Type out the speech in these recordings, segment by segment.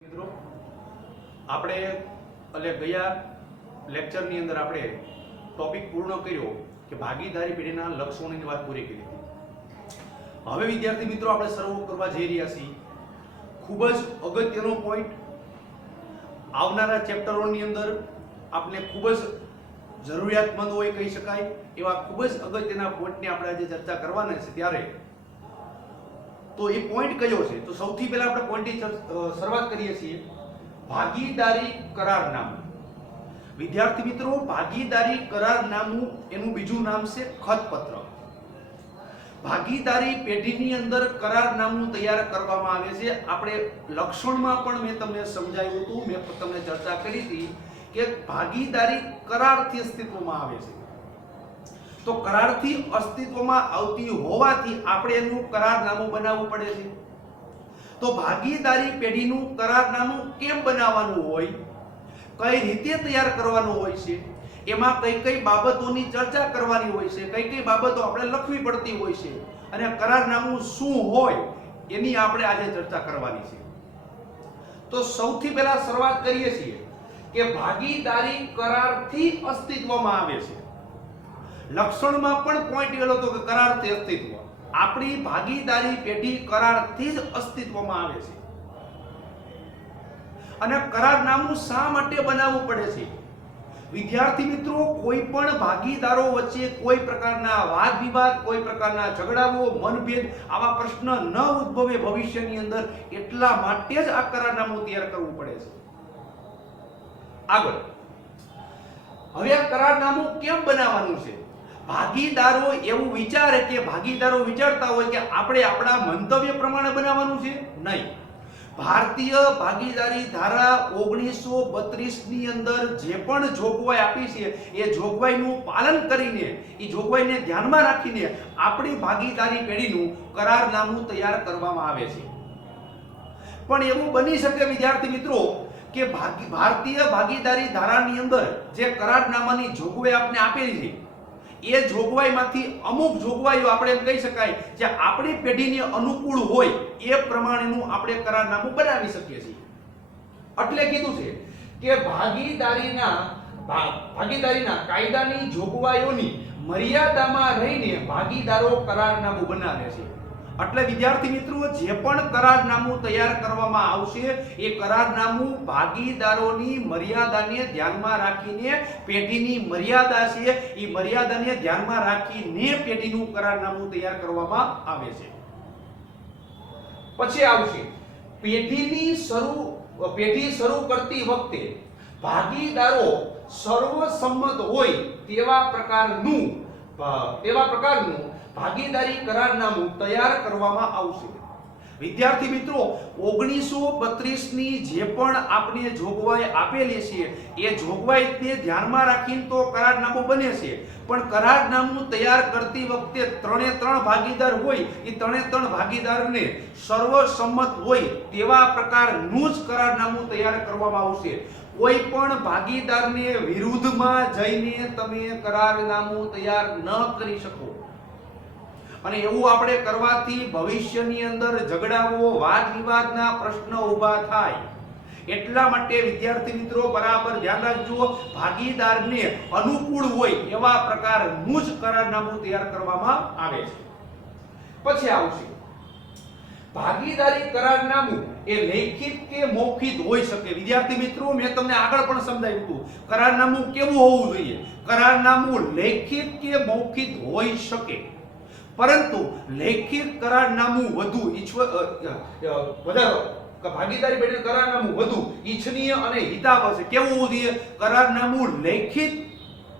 મિત્રો આપણે ગયા લેક્ચરની અંદર આપણે ટોપિક પૂર્ણ કર્યો કે ભાગીદારી પેઢીના લક્ષણોની વાત પૂરી કરી હતી। હવે વિદ્યાર્થી મિત્રો આપણે શરૂ કરવા જઈ રહ્યા છીએ ખૂબ જ અગત્યનો પોઈન્ટ। આવનારા ચેપ્ટરોની અંદર આપણે ખૂબ જ જરૂરિયાતમંદ હોય કહી શકાય એવા ખૂબ જ અગત્યના પોઈન્ટની આપણે આજે ચર્ચા કરવાના છે। ત્યારે તો એ પોઈન્ટ કયો છે? તો સૌથી પહેલા આપણે પોઈન્ટની શરૂઆત કરીએ છીએ ભાગીદારી કરારનામું। વિદ્યાર્થી મિત્રો, ભાગીદારી કરારનામું એનું બીજું નામ છે ખતપત્ર। ભાગીદારી પેઢીની અંદર કરારનામું તૈયાર કરવામાં આવે છે। આપણે લક્ષણમાં પણ મેં તમને સમજાવ્યું હતું, મેં તમને ચર્ચા કરી હતી કે ભાગીદારી કરારથી અસ્તિત્વમાં આવે છે। તો કરારથી અસ્તિત્વમાં આવતી હોવાથી આપણે એનું કરારનામું બનાવવું પડે છે। તો ભાગીદારી પેઢીનું કરારનામું કેમ બનાવવાનું હોય, કઈ રીતે તૈયાર કરવાનું હોય છે, એમાં કઈ કઈ બાબતોની ચર્ચા કરવાની હોય છે, કઈ કઈ બાબતો આપણે લખવી પડતી હોય છે અને કરારનામું શું હોય એની આપણે આજે ચર્ચા કરવાની છે। તો સૌથી પહેલા શરૂઆત કરીએ છીએ કે ભાગીદારી કરારથી અસ્તિત્વમાં આવે છે। લક્ષણમાં પણ પોઈન્ટ એલો હતો કે કરારથી અસ્તિત્વ। આપણી ભાગીદારી પેઢી કરારથી જ અસ્તિત્વમાં આવે છે। અને કરારનામું શા માટે બનાવવું પડે છે? વિદ્યાર્થી મિત્રો, કોઈ પણ ભાગીદારો વચ્ચે કોઈ પ્રકારના વાદ વિવાદ, કોઈ પ્રકારના ઝઘડાઓ, મનભેદ, આવા પ્રશ્ન ન ઉદ્ભવે ભવિષ્યની અંદર, એટલા માટે જ આ કરારનામું તૈયાર કરવું પડે છે। આગળ, હવે આ કરારનામું કેમ બનાવવાનું છે? ભાગીદારો એવું વિચારે કે ભાગીદારો વિચારતા હોય કે આપણે આપણા મંતવ્ય પ્રમાણે બનાવવાનું છે? નહીં। ભારતીય ભાગીદારી ધારા 1932 ની અંદર જે પણ જોગવાઈ આપી છે એ જોગવાઈનું પાલન કરીને, એ જોગવાઈને ધ્યાનમાં રાખીને આપણી ભાગીદારી પેઢીનું કરારનામું તૈયાર કરવામાં આવે છે। પણ એવું બની શકે વિદ્યાર્થી મિત્રો કે ભારતીય ભાગીદારી ધારાની અંદર જે કરારનામાની જોગવાઈ આપણે આપેલી છે એ જોગવાઈમાંથી અમુક જોગવાઈઓ આપણે એમ કહી શકાય જે આપણી પેઢીને અનુકૂળ હોય એ પ્રમાણેનું આપણે કરારનામું બનાવી શકીએ છીએ। એટલે કીધું છે કે ભાગીદારીના કાયદાની જોગવાઈઓની મર્યાદામાં રહીને ભાગીદારો કરારનામું બનાવે છે। એટલે વિદ્યાર્થી મિત્રો, જે પણ કરારનામું તૈયાર કરવામાં આવશે એ કરારનામું ભાગીદારોની મર્યાદાને ધ્યાનમાં રાખીને, પેઢીની મર્યાદા છે એ મર્યાદાને ધ્યાનમાં રાખીને પેઢીનું કરારનામું તૈયાર કરવામાં આવે છે। પછી આવશે પેઢી શરૂ કરતી વખતે ભાગીદારો સર્વસંમત હોય તેવા પ્રકારનું ભાગીદારી કરારનામું તૈયાર કરવામાં આવશે। વિદ્યાર્થી મિત્રો, 1932 ની જે પણ આપણે જોગવાઈ આપેલી છે એ જોગવાઈને ધ્યાનમાં રાખીને તો કરારનામું બને છે। પણ કરારનામું તૈયાર કરતી વખતે ત્રણે ત્રણ ભાગીદાર હોય, એ ત્રણે ત્રણ ભાગીદારને સર્વસંમત હોય તેવા પ્રકારનું જ કરારનામું તૈયાર કરવામાં આવશે। કોઈ પણ ભાગીદારને વિરુદ્ધમાં જઈને તમે કરારનામું તૈયાર ન કરી શકો। અને એવું આપણે કરવાથી ભવિષ્યની અંદર ઝઘડાઓ, વાદ વિવાદના પ્રશ્નો ઊભા થાય। એટલા માટે વિદ્યાર્થી મિત્રો બરાબર ધ્યાન રાખજો, ભાગીદારને અનુકૂળ હોય એવા પ્રકારનું જ કરારનામું તૈયાર કરવામાં આવે છે। પછી આવશે ભાગીદારી કરારનામું એ લેખિત કે મૌખિક હોઈ શકે। વિદ્યાર્થી મિત્રો, મેં તમને આગળ પણ સમજાવ્યું હતું કરારનામું કેવું હોવું જોઈએ। કરારનામું લેખિત કે મૌખિક હોઈ શકે, પરંતુ લેખિત કરારનામું વધુ ભાગીદારી પેઢીનું કરારનામું વધુ ઈચ્છનીય અને હિતાવહ છે। કેવું હોવું જોઈએ? કરારનામું લેખિત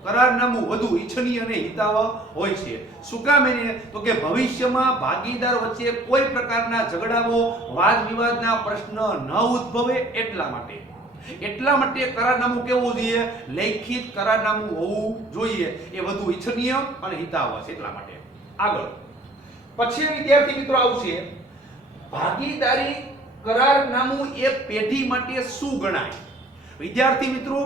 કરારનામું વધુ ઈચ્છનીય અને હિતાવહ હોય છે। શું કામ એને? તો કે ભવિષ્યમાં ભાગીદાર વચ્ચે કોઈ પ્રકારના ઝઘડાઓ, વાદ વિવાદના પ્રશ્ન ન ઉદ્ભવે એટલા માટે કરારનામું કેવું જોઈએ? લેખિત કરારનામું હોવું જોઈએ। એ વધુ ઈચ્છનીય અને હિતાવહ છે એટલા માટે। આગળ, પછી વિદ્યાર્થી મિત્રો આવશે ભાગીદારી કરારનામું એ પેઢી માટે શું ગણાય? વિદ્યાર્થી મિત્રો,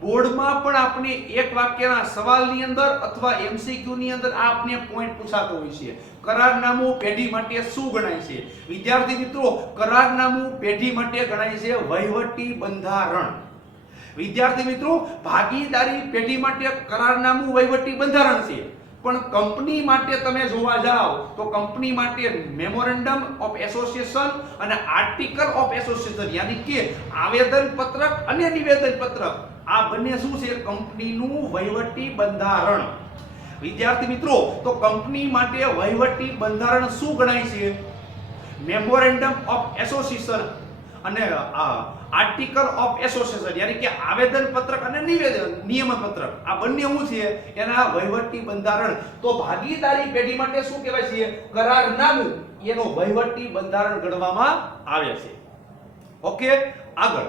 બોર્ડમાં પણ આપણે એક વાક્યના સવાલની અંદર અથવા એમસીક્યુ ની અંદર આપને પોઈન્ટ પૂછાતો હોય છે, કરારનામું પેઢી માટે શું ગણાય છે? વિદ્યાર્થી મિત્રો, કરારનામું પેઢી માટે ગણાય છે વહીવટી બંધારણ. વિદ્યાર્થી મિત્રો, ભાગીદારી પેઢી માટે કરારનામું વહીવટી બંધારણ છે, પણ કંપની માટે તમે જોવા જાઓ તો કંપની માટે મેમોરેન્ડમ ઓફ એસોસિએશન અને આર્ટિકલ ઓફ એસોસિએશન યાની કે આવેદન પત્રક અને નિવેદન પત્રક આ બંને શું છે? કંપનીનું વહીવટી બંધારણ. વિદ્યાર્થી મિત્રો, તો કંપની માટે વહીવટી બંધારણ શું ગણાય છે? મેમોરેન્ડમ ઓફ એસોસિએશન અને આર્ટિકલ ઓફ એસોસિએશન યાની કે આવેદન પત્રક અને નિયમન પત્રક આ બંને શું છે? એના વહીવટી બંધારણ. તો ભાગીદારી પેઢી માટે શું કહેવાય છે? કરારનામું. એનો વહીવટી બંધારણ ગણવામાં આવે છે. ઓકે, આગળ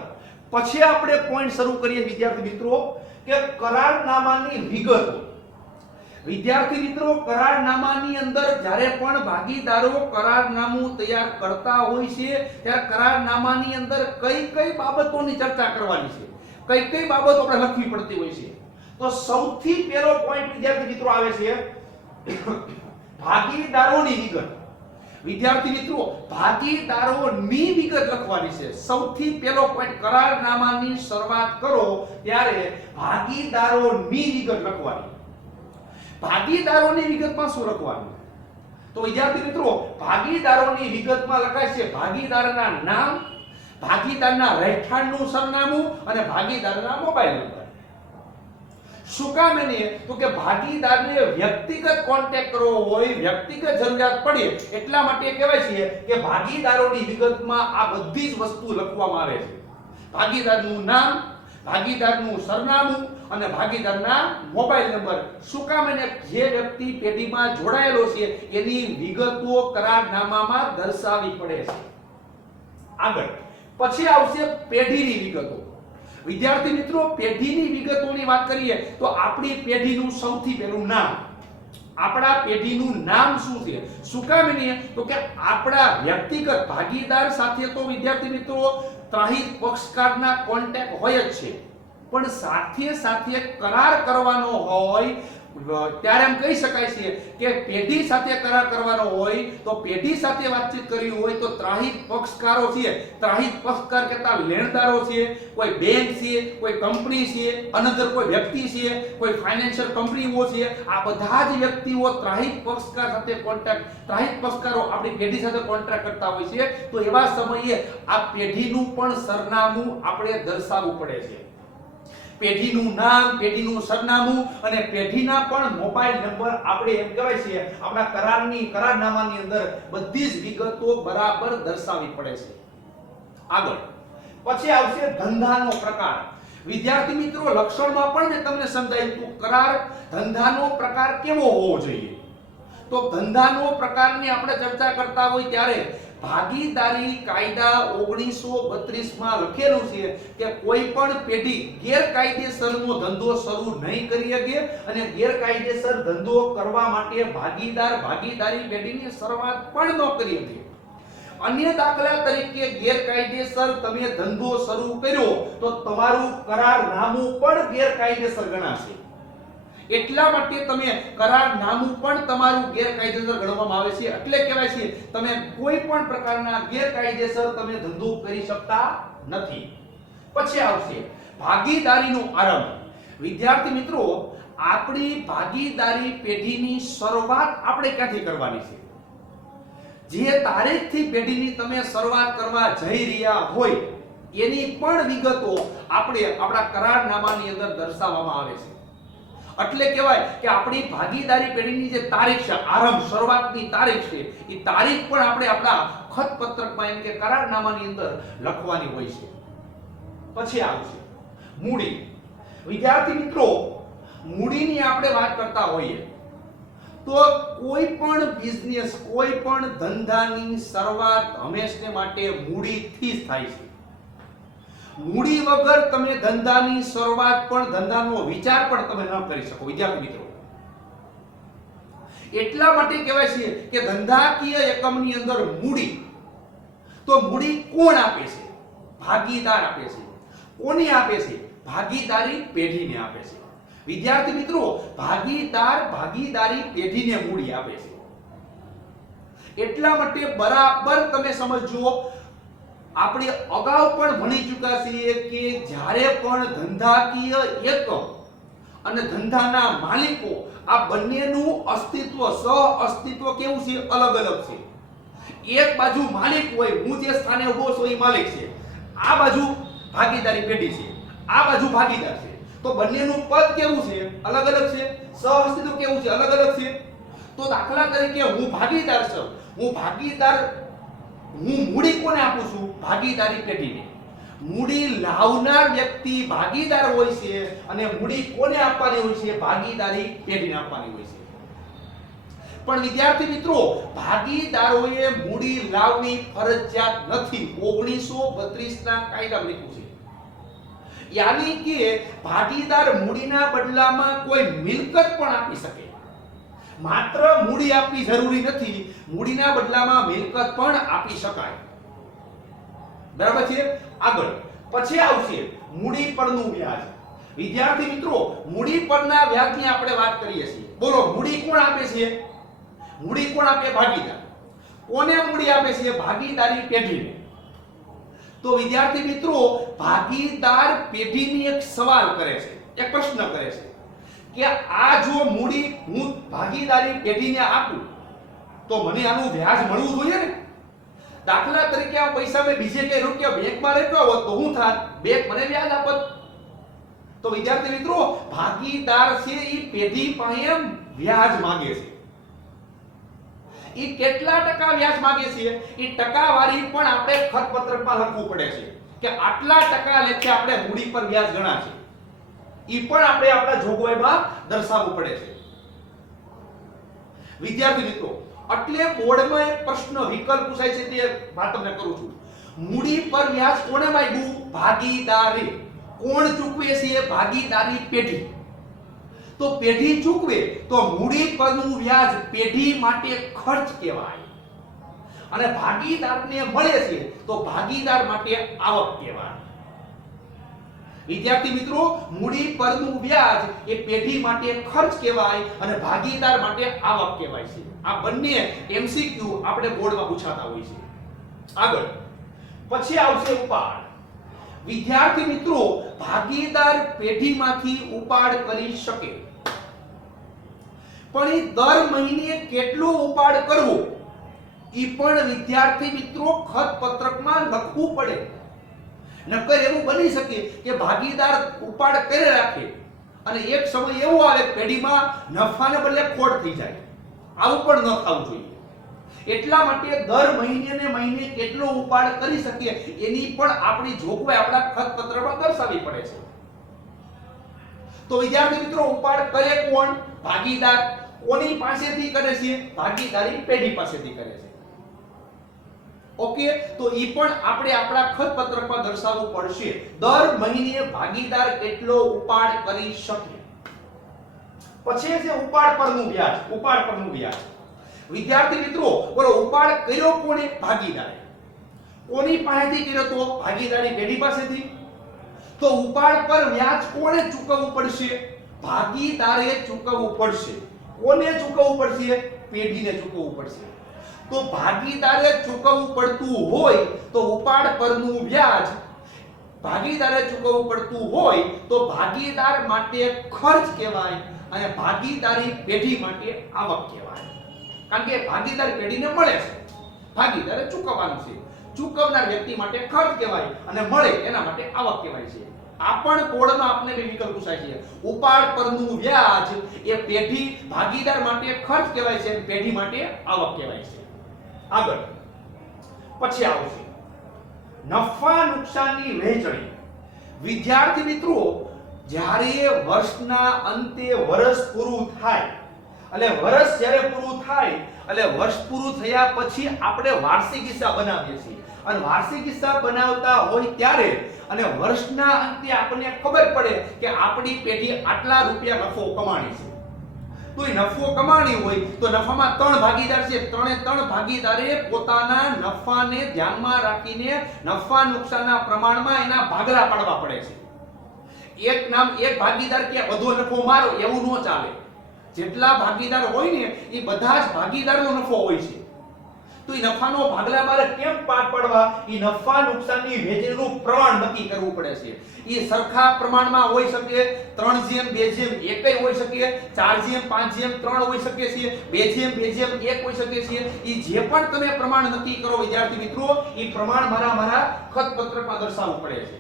પછી આપણે પોઈન્ટ શરૂ કરીએ વિદ્યાર્થી મિત્રો કે કરારનામાની વિગતો. વિદ્યાર્થી મિત્રો, કરારનામાની અંદર જ્યારે પણ ભાગીદારો કરારનામું તૈયાર કરતા હોય છે ત્યારે કરારનામાની અંદર કઈ કઈ બાબતોની ચર્ચા કરવાની છે, કઈ કઈ બાબતો આપણે લખવી પડતી હોય છે. તો સૌથી પહેલો પોઈન્ટ વિદ્યાર્થી મિત્રો આવે છે ભાગીદારોની વિગત. વિદ્યાર્થી મિત્રો, ભાગીદારોની વિગત લખવાની છે. સૌથી પહેલો પોઈન્ટ, કરારનામાની શરૂઆત કરો ત્યારે ભાગીદારોની વિગત લખવાની. ભાગીદારોની વિગતમાં શું લખવાનું? તો વિદ્યાર્થી મિત્રો, ભાગીદારોની વિગતમાં લખાય છે ભાગીદારના નામ, ભાગીદારના રહેઠાણનું સરનામું અને ભાગીદારના મોબાઈલ નંબર. શું કામ એને? તો કે ભાગીદારને વ્યક્તિગત કોન્ટેક્ટ કરવો હોય, વ્યક્તિગત જરૂરિયાત પડે એટલા માટે કહેવાય છે કે ભાગીદારોની વિગતમાં આ બધી જ વસ્તુ લખવામાં આવે છે. ભાગીદારનું નામ, ભાગીદારનું સરનામું અને ભાગીદારના મોબાઈલ નંબર. શું કામ? એને જે વ્યક્તિ પેઢીમાં જોડાયેલો છે એની વિગતો કરારનામામાં દર્શાવવી પડે છે. આગળ પછી આવશે પેઢીની વિગતો. વિદ્યાર્થી મિત્રો, પેઢીની વિગતોની વાત કરીએ તો આપણી પેઢીનું સૌથી પહેલું નામ. આપણા પેઢીનું નામ શું છે? શું કામ? એને તો કે આપણા વ્યક્તિગત ભાગીદાર સાથે તો વિદ્યાર્થી મિત્રો ત્રાહિત પક્ષકારના કોન્ટેક્ટ હોય જ છે, પણ સાથે સાથે કરાર કરવાનો હોય ત્યારે એમ કહી શકાય છે કે પેઢી સાથે કરાર કરવાનો હોય તો પેઢી સાથે વાતચીત કરવી હોય તો ત્રાહિત પક્ષકારો છે. ત્રાહિત પક્ષકાર કહેતા લેણદારો છે, કોઈ બેંક છે, કોઈ કંપની છે, અનધર કોઈ વ્યક્તિ છે, કોઈ ફાઇનાન્શિયલ કંપનીઓ છે. આ બધા જ વ્યક્તિઓ ત્રાહિત પક્ષકાર સાથે કોન્ટેક્ટ, ત્રાહિત પક્ષકારો આપણી પેઢી સાથે કોન્ટ્રાક્ટ કરતા હોય છે. તો એવા સમયે આ પેઢીનું પણ સરનામું આપણે દર્શાવવું પડે છે. પેઢીનું નામ, પેઢીનું સરનામું અને પેઢીના પણ મોબાઈલ નંબર આપણે એમ કહેવાય છે આપણા કરારનામાની અંદર બધી જ વિગતો બરાબર દર્શાવવી પડે છે. આગળ પછી આવશે ધંધાનો પ્રકાર. વિદ્યાર્થી મિત્રો, લક્ષણમાં પણ મેં તમને સમજાવ્યું તો કરાર ધંધાનો પ્રકાર કેવો હોવો જોઈએ. તો ધંધાનો પ્રકારની આપણે ચર્ચા કરતા હોય ત્યારે ભાગીદારી કાયદા 1932 માં લખેલું છે કે કોઈ પણ પેઢી ગેરકાયદેસરનો ધંધો શરૂ નહીં કરી શકે અને ગેરકાયદેસર ધંધો કરવા માટે ભાગીદારી પેઢીની શરૂઆત પણ ન કરી શકે. અન્ય દાખલા તરીકે ગેરકાયદેસર તમે ધંધો શરૂ કર્યો તો તમારું કરારનામું પણ ગેરકાયદેસર ગણાશે. એટલા માટે તમે કરારનામું પણ તમારું ગેરકાયદેસર ગણવામાં આવે છે. એટલે કહેવાય છે તમે કોઈ પણ પ્રકારના ગેરકાયદેસર તમે ધંધો કરી શકતા નથી. પછી આવશે ભાગીદારીનો આરંભ. વિદ્યાર્થી મિત્રો, આપણી ભાગીદારી પેઢીની શરૂઆત આપણે ક્યાંથી કરવાની છે? જે તારીખથી પેઢીની તમે શરૂઆત કરવા જઈ રહ્યા હોય એની પણ વિગતો આપણે આપણા કરારનામાની અંદર દર્શાવવામાં આવે છે. એટલે કહેવાય કે આપણી ભાગીદારી પેઢીની જે તારીખ છે, આરંભ શરૂઆતની તારીખ છે, એ તારીખ પણ આપણે આપણા ખતપત્રકમાં એમ કે કરારનામાની અંદર લખવાની હોય છે. પછી આવશે મૂડી. વિદ્યાર્થી મિત્રો, મૂડીની આપણે વાત કરતા હોઈએ તો કોઈ પણ બિઝનેસ, કોઈ પણ ધંધાની શરૂઆત હંમેશને માટે મૂડીથી જ થાય છે. મૂડી વગર તમે ધંધાની શરૂઆત પણ, ધંધાનો વિચાર પણ તમે ન કરી શકો. વિદ્યાર્થી મિત્રો, એટલા માટે કહેવાય છે કે ધંધાકીય એકમની અંદર મૂડી, તો મૂડી કોણ આપે છે? ભાગીદાર આપે છે. કોની આપે છે? ભાગીદારી પેઢીને આપે છે. વિદ્યાર્થી મિત્રો, ભાગીદારી પેઢીને મૂડી આપે છે. એટલા માટે બરાબર તમે સમજો. આપણે અગાઉ પણ ભણી ચૂક્યા છીએ કે જ્યારે પણ ધંધાકીય એકમ અને ધંધાના માલિકો આ બંનેનું અસ્તિત્વ અસ્તિત્વ કેવું છે? અલગ અલગ છે. એક બાજુ માલિક હોય, હું જે સ્થાને ઉભો છું એ માલિક છે, આ બાજુ ભાગીદારી પેઢી છે, આ બાજુ ભાગીદાર છે. તો બંનેનું પદ કેવું છે? અલગ અલગ છે. સહઅસ્તિત્વ કેવું છે? અલગ અલગ છે. તો દાખલા તરીકે હું ભાગીદાર છું, હું મૂડી કોને આપું છું? ભાગીદારી પેઢીને. મૂડી લાવનાર વ્યક્તિ ભાગીદાર હોય છે અને મૂડી કોને આપવાની હોય છે? ભાગીદારી પેઢીને આપવાની હોય છે. પણ વિદ્યાર્થી મિત્રો, ભાગીદારોએ મૂડી લાવવી ફરજિયાત નથી. 1932 ના કાયદામાં લખ્યું છે. યાની કે ભાગીદાર મૂડીના બદલામાં કોઈ મિલકત પણ આપી શકે. માત્ર મૂડી આપવી જરૂરી નથી, મૂડીના બદલામાં મિલકત પણ આપી શકાય. બરાબર છે? આગળ પછી આવશે મૂડી પરનું વ્યાજ. વિદ્યાર્થી મિત્રો, મૂડી પરના વ્યાજની આપણે વાત કરીએ છીએ. બોલો, મૂડી કોણ આપે છે? મૂડી કોણ આપે? ભાગીદાર. કોને મૂડી આપે છે? ભાગીદારી પેઢીને. તો વિદ્યાર્થી મિત્રો, ભાગીદાર પેઢીની એક સવાલ કરે છે, એક પ્રશ્ન કરે છે કે આ જો મૂડી હું ભાગીદારી પેઢીને આપું તો મને આનું વ્યાજ મળવું જોઈએ ને. દાખલા તરીકે આ પૈસા મેં બીજે કઈ રૂપિયા બેંકમાં રાખ્યા હોત તો હું થાત? બેંક મને વ્યાજ આપત. તો વિદ્યાર્થી મિત્રો, ભાગીદાર છે એ પેઢી પાસે વ્યાજ માંગે છે. એ કેટલા ટકા વ્યાજ માંગે છે? એ ટકાવારી પણ આપણે ખતપત્રકમાં લખવું પડે છે કે આટલા ટકા લેખે આપણે મૂડી પર વ્યાજ ગણાશે. એ પણ આપણે આપણા જોગવાઈમાં દર્શાવવું પડે છે. વિદ્યાર્થી મિત્રો, એટલે બોર્ડમાં એક પ્રશ્ન વિકલ્પ પૂછાય છે, તે વાત તમને કરું છું. મૂડી પર વ્યાજ કોણે માંગ્યું? ભાગીદારે. કોણ ચૂકવે છે? ભાગીદારી પેઢી. તો પેઢી ચૂકવે તો મૂડી પરનું વ્યાજ પેઢી માટે ખર્ચ કહેવાય અને ભાગીદારને મળે છે તો ભાગીદાર માટે આવક કહેવાય. વિદ્યાર્થી મિત્રો, મૂડી પરનું વ્યાજ એ પેઢી માટે ખર્ચ કહેવાય અને ભાગીદાર માટે આવક કહેવાય છે. આ બંને એમસીક્યુ આપણે બોર્ડમાં પૂછાતા હોય છે. આગળ પછી આવશે ઉપાડ. વિદ્યાર્થી મિત્રો, ભાગીદાર પેઢીમાંથી ઉપાડ કરી શકે, પણ એ દર મહિને કેટલો ઉપાડ કરવો એ પણ વિદ્યાર્થી મિત્રો ખતપત્રકમાં લખવું પડે. નકર એવું બની શકે કે ભાગીદાર ઉપાડ કરે રાખે અને એક સમય એવો આવે પેઢીમાં નફાને બદલે ખોટ થઈ જાય. આવું પણ ન થવું જોઈએ. એટલા માટે દર મહિને કેટલો ઉપાડ કરી શકીએ એની પણ આપણી જોગવાઈ આપણા ખતપત્રમાં દર્શાવવી પડે છે. તો વિદ્યાર્થી મિત્રો, ઉપાડ કરે કોણ? ભાગીદાર. કોની પાસેથી કરે છે? ભાગીદારી પેઢી પાસેથી કરે છે. ઓકે, તો ઈ પણ આપણે આપણા ખતપત્રકમાં દર્શાવવું પડશે. દર મહિને ભાગીદાર કેટલો ઉપાડ કરી શકે. પછી છે ઉપાડ પરનું વ્યાજ. ઉપાડ પરનું વ્યાજ. વિદ્યાર્થી મિત્રો, બોલો, ઉપાડ કર્યો કોણે? ભાગીદારે. કોની પાસેથી કર્યો? તો ભાગીદારી પેઢી પાસેથી. તો ઉપાડ પર વ્યાજ કોણે ચૂકવવું પડશે? ભાગીદારે ચૂકવવું પડશે. કોને ચૂકવવું પડશે? પેઢીને ચૂકવવું પડશે. તો ભાગીદારે ચૂકવવું પડતું હોય તો ઉપાડ પરનું વ્યાજ ભાગીદારે ચૂકવવું પડતું હોય તો ભાગીદાર માટે ખર્ચ કહેવાય અને ભાગીદારી પેઢી માટે આવક કહેવાય. કારણ કે ભાગીદાર પેઢીને મળે છે, ભાગીદારે ચૂકવવાનું છે. ચૂકવનાર વ્યક્તિ માટે ખર્ચ કહેવાય અને મળે એના માટે આવક કહેવાય છે. આ પણ કોડમાં આપણે બે વિકલ્પ પૂછાય છે. ઉપાડ પરનું વ્યાજ એ પેઢી ભાગીદાર માટે ખર્ચ કહેવાય છે અને પેઢી માટે આવક કહેવાય છે. આગળ પછી આવશે નફા નુકસાનની વહેંચણી. વિદ્યાર્થી મિત્રો, જ્યારે વર્ષના અંતે વર્ષ પૂરું થાય એટલે વર્ષ જ્યારે પૂરું થાય એટલે વર્ષ પૂરું થયા પછી આપણે વાર્ષિક હિસાબ બનાવીએ છીએ અને વાર્ષિક હિસાબ બનાવતા હોય ત્યારે અને વર્ષના અંતે આપણને ખબર પડે કે આપણી પેઢી આટલા રૂપિયા નફો કમાણી છે. તો એ નફો કમાણી હોય તો નફામાં ત્રણ ભાગીદાર છે. ત્રણ ભાગીદારે પોતાના નફાને ધ્યાનમાં રાખીને નફા નુકસાનના પ્રમાણમાં એના ભાગલા પાડવા પડે છે. એક ભાગીદાર કે બધો નફો મારો એવું ન ચાલે. જેટલા ભાગીદાર હોય ને એ બધા જ ભાગીદારનો નફો હોય છે. તો એ નફાનો ભાગલા મારે કેમ પાર પાડવા? એ નફા નુકસાનની વહેંચણીનું પ્રમાણ નક્કી કરવું પડે છે. એ સરખા પ્રમાણમાં હોઈ શકે, 3:2:1 હોઈ શકે, 4:5:3 હોઈ શકે છે, 2:2:1 હોઈ શકે છે. એ જે પણ તમે પ્રમાણ નક્કી કરો વિદ્યાર્થી મિત્રો, એ પ્રમાણ મારા ખતપત્રકમાં દર્શાવવું પડે છે.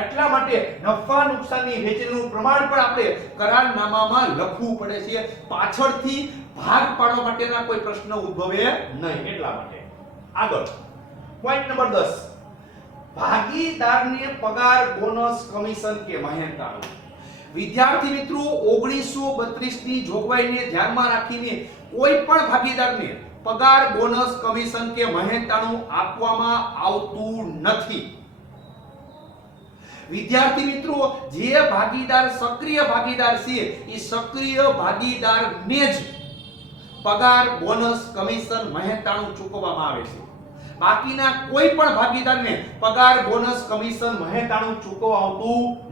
એટલા માટે નફા નુકસાનની વહેંચણીનું પ્રમાણ પણ આપણે કરારનામામાં લખવું પડે છે. પાછળથી ભાગ પાડવા માટેના કોઈ પ્રશ્ન ઉદ્ભવે નહીં એટલા માટે. આગળ પોઈન્ટ નંબર 10, ભાગીદારને પગાર, બોનસ, કમિશન કે મહેનતાણું. વિદ્યાર્થી મિત્રો 1932 ની જોગવાઈને ધ્યાનમાં રાખીને કોઈ પણ ભાગીદારને પગાર, બોનસ, કમિશન કે મહેનતાણું આપવામાં આવતું નથી. વિદ્યાર્થી મિત્રો જે ભાગીદાર સક્રિય ભાગીદાર છે એ સક્રિય ભાગીદારને જ પગાર, બોનસ, કમિશન, મહેનતાણું ચૂકવવામાં આવે છે. બાકીના કોઈ પણ ભાગીદારને પગાર, બોનસ, કમિશન, મહેનતાણું ચૂકવવામાં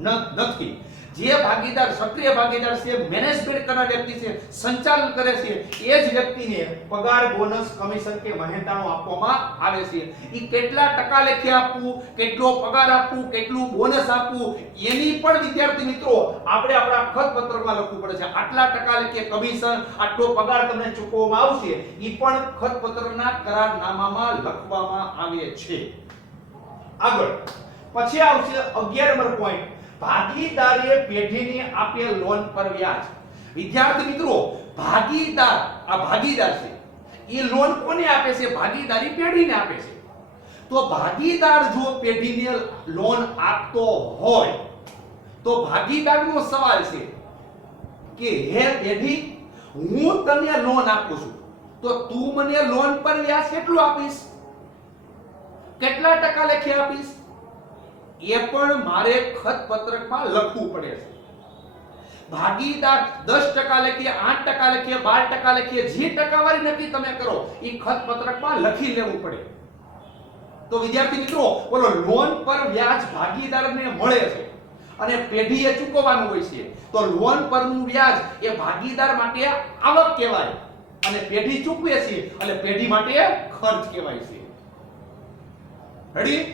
આવતું નથી. જે ભાગીદાર સક્રિય ભાગીદાર છે, મેનેજમેન્ટ કરનાર વ્યક્તિ છે, સંચાલન કરે છે, એ જ વ્યક્તિને પગાર, બોનસ, કમિશન કે મહેનતાણું આપવામાં આવે છે. ઈ કેટલા ટકા લેખે આપવું, કેટલો પગાર આપવું, કેટલું બોનસ આપવું, એની પણ વિદ્યાર્થી મિત્રો આપણે આપણા ખતપત્રકમાં લખવું પડે છે. આટલા ટકા લેખે કમિશન, આટલો પગાર તમને ચૂકવવામાં આવશે, ઈ પણ ખતપત્રના કરારનામામાં લખવામાં આવે છે. આગળ પછી આવશે 11 નંબર પોઈન્ટ, ભાગીદારે પેઢીને આપેલ લોન પર વ્યાજ. વિદ્યાર્થી મિત્રો ભાગીદાર છે એ લોન કોને આપે છે? ભાગીદારી પેઢીને આપે છે. તો ભાગીદાર જો પેઢીને લોન આપતો હોય તો ભાગીદારનો સવાલ છે કે હે પેઢી, હું તને લોન આપું છું તો તું મને લોન પર વ્યાજ કેટલું આપીશ, કેટલા ટકા લેખે આપીશ, એ પણ મારે ખતપત્રકમાં લખવું પડે છે. ભાગીદાર 10% લેખે, 8% લેખે, 12% લેખે, જે ટકાવારી નક્કી તમે કરો એ ખતપત્રકમાં લખી લેવું પડે. તો વિદ્યાર્થી મિત્રો બોલો, લોન પર વ્યાજ ભાગીદારને મળે છે અને પેઢીએ ચૂકવવાનું હોય છે. તો લોન પરનું વ્યાજ એ ભાગીદાર માટે આવક કહેવાય અને પેઢી ચૂકવે છે એટલે પેઢી માટે ખર્ચ કહેવાય છે. રેડી?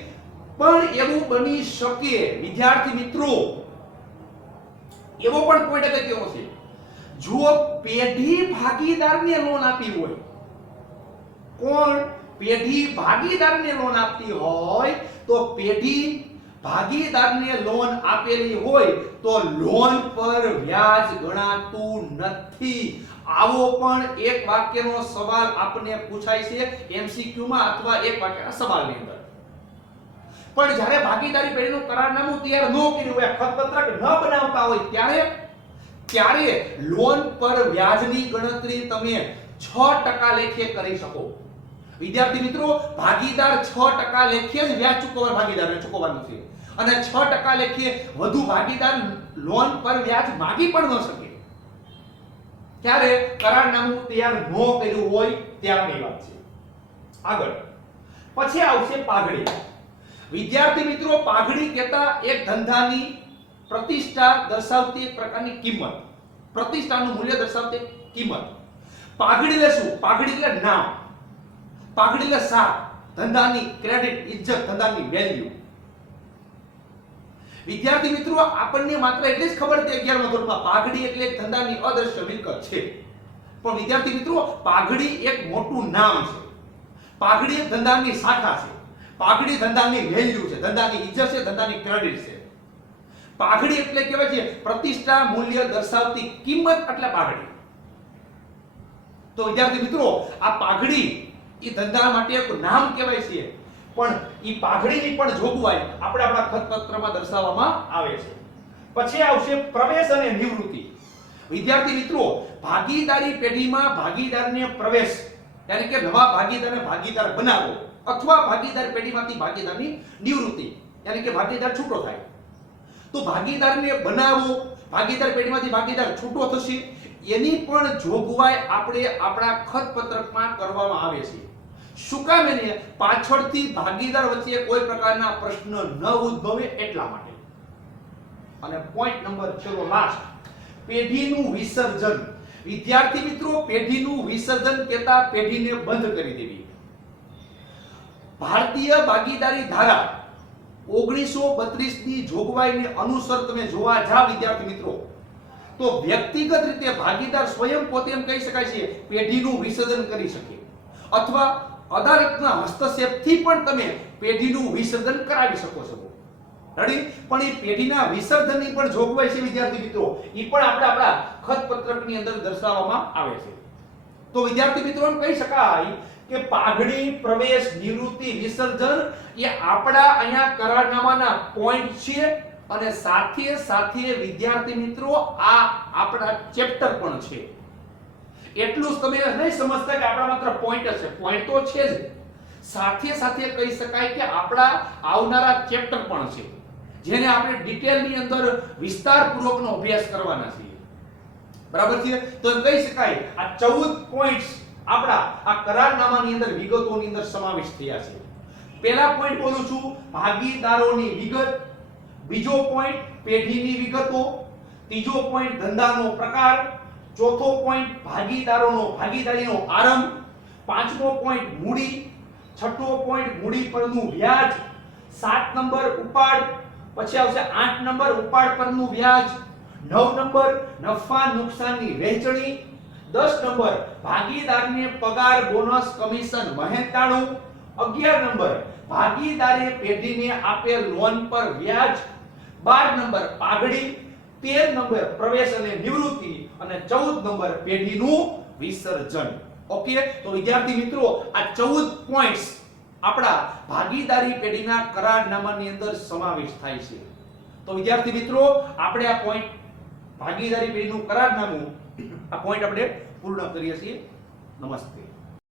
પણ એવું બની શકે વિદ્યાર્થી મિત્રો, એવો પણ પોઈન્ટ કેવો છે, જો પેઢી ભાગીદારને લોન આપી હોય, કોણ? પેઢી ભાગીદારને લોન આપતી હોય તો પેઢી ભાગીદારને લોન આપેલી હોય તો લોન પર વ્યાજ ગણાતું નથી. આવો પણ એક વાક્યનો સવાલ આપણને પૂછાય છે એમસીક્યુ માં અથવા એક વાક્યના સવાલની અંદર. પણ જ્યારે ભાગીદારી પેઢીનું કરારનામું તૈયાર ન કર્યું હોય, ખતપત્રક ન બનાવતા હોય ત્યારે લોન પર વ્યાજની ગણતરી તમે 6% લેખે કરી શકો. વિદ્યાર્થી મિત્રો ભાગીદાર 6% લેખે જ વ્યાજ ભાગીદારને ચૂકવવાનું છે અને 6% લેખે વધુ ભાગીદાર લોન પર વ્યાજ માંગી પણ ન શકે. ત્યારે કરારનામું તૈયાર ન કર્યું હોય ત્યારની વાત છે. આગળ પછી આવશે પાઘડી. વિદ્યાર્થી મિત્રો પાઘડી કહેતા એક ધંધાની પ્રતિષ્ઠા દર્શાવતી એક પ્રકારની કિંમત, પ્રતિષ્ઠાનું મૂલ્ય દર્શાવતી કિંમત. પાઘડી એટલે શું? પાઘડી એટલે નામ, પાઘડી એટલે સાર, ધંધાની ક્રેડિટ, ઇજ્જત, ધંધાની વેલ્યુ. વિદ્યાર્થી મિત્રો આપણને માત્ર એટલી જ ખબર છે 11મા ધોરણમાં પાઘડી એટલે એક ધંધાની અદ્રશ્ય મિલકત છે. પણ વિદ્યાર્થી મિત્રો પાઘડી એક મોટું નામ છે, પાઘડી એક ધંધાની શાખા છે, પાઘડી ધંધાની વેલ્યુ છે, ધંધાની ઇજ્જત છે, ધંધાની ક્રેડિટ છે. પાઘડી એટલે કહેવાય છે પ્રતિષ્ઠા મૂલ્ય દર્શાવતી કિંમત એટલે પાઘડી. તો વિદ્યાર્થી મિત્રો આ પાઘડી એ ધંધા માટે એક નામ કહેવાય છે, પણ એ પાઘડીની પણ જોગવાઈ આપણે આપણા ખતપત્રમાં દર્શાવવામાં આવે છે. પછી આવશે પ્રવેશ અને નિવૃત્તિ. વિદ્યાર્થી મિત્રો ભાગીદારી પેઢીમાં ભાગીદારને પ્રવેશ એટલે કે નવા ભાગીદારને ભાગીદાર બનાવવો અથવા ભાગીદાર પેઢીમાંથી ભાગીદારની નિવૃત્તિ એટલે કે ભાગીદાર છૂટો થાય. તો ભાગીદારને બનાવવો, ભાગીદાર પેઢીમાંથી ભાગીદાર છૂટો થશે, એની પણ જોગવાઈ આપણે આપણા ખતપત્રકમાં કરવામાં આવે છે. શું કામ? એને પાછળથી ભાગીદાર વચ્ચે કોઈ પ્રકારના પ્રશ્ન ન ઉદ્ભવે એટલા માટે. અને પોઈન્ટ નંબર છેલ્લો લાસ્ટ, પેઢીનું વિસર્જન. વિદ્યાર્થી મિત્રો પેઢીનું વિસર્જન કહેતા પેઢીને બંધ કરી દેવી. ભારતીય ભાગીદારી ધારા 1932 ની જોગવાઈને અનુસાર તમે જોવા જાવ વિદ્યાર્થી મિત્રો, તો વ્યક્તિગત રીતે ભાગીદાર સ્વયં પોતે એમ કહી શકાય છે પેઢીનું વિસર્જન કરી શકે, અથવા અદાલતના હસ્તક્ષેપથી પણ તમે પેઢીનું વિસર્જન કરાવી શકો છો. રેડી? પણ એ પેઢીના વિસર્જનની પણ જોગવાઈ છે વિદ્યાર્થી મિત્રો, એ પણ આપણા ખતપત્રકની અંદર દર્શાવવામાં આવે છે. તો વિદ્યાર્થી મિત્રો એમ કહી શકાય કે પાઘડી, પ્રવેશ, નિવૃત્તિ, વિસર્જન એ આપણા અહીંયા કરારનામાના પોઈન્ટ છે, અને સાથે સાથે વિદ્યાર્થી મિત્રો આ આપણા ચેપ્ટર પણ છે. એટલું જ તમે નહીં સમજતા કે આપણા માત્ર પોઈન્ટ છે, પોઈન્ટ તો છે જ, સાથે સાથે કહી શકાય કે આપણા આવનારા ચેપ્ટર પણ છે, જેને આપણે ડિટેલની અંદર વિસ્તારપૂર્વકનો અભ્યાસ કરવાના છીએ. બરાબર છે? તો એમ કહી શકાય આ 14 પોઈન્ટ્સ આપણા આ કરારનામાની અંદર વિગતોની અંદર સમાવેશ થયા છે. પહેલા પોઈન્ટ બોલું છું ભાગીદારોની વિગત, બીજો પોઈન્ટ પેઢીની વિગતો, ત્રીજો પોઈન્ટ ધંધાનો પ્રકાર, ચોથો પોઈન્ટ ભાગીદારીનો આરંભ, પાંચમો પોઈન્ટ મૂડી, છઠ્ઠો પોઈન્ટ મૂડી પરનું વ્યાજ, 7 નંબર ઉપાડ, પછી આવશે 8 નંબર ઉપાડ પરનું વ્યાજ, 9 નંબર નફા નુકસાનની વહેંચણી, 10 નંબર ભાગીદારને પગાર, બોનસ, કમિશન વહેંચાણું, 11 નંબર ભાગીદારે પેઢીને આપેલ લોન પર વ્યાજ, 12 નંબર પાઘડી, 13 નંબર પ્રવેશ અને નિવૃત્તિ, અને 14 નંબર પેઢીનું વિસર્જન. ઓકે, તો વિદ્યાર્થી મિત્રો આ 14 પોઈન્ટ્સ આપણા ભાગીદારી પેઢીના કરારનામાની અંદર સમાવેશ થાય છે. તો વિદ્યાર્થી મિત્રો આપણે આ પોઈન્ટ ભાગીદારી પેઢીનું કરારનામું આ પોઈન્ટ આપણે પૂર્ણ કરીએ છીએ. નમસ્તે.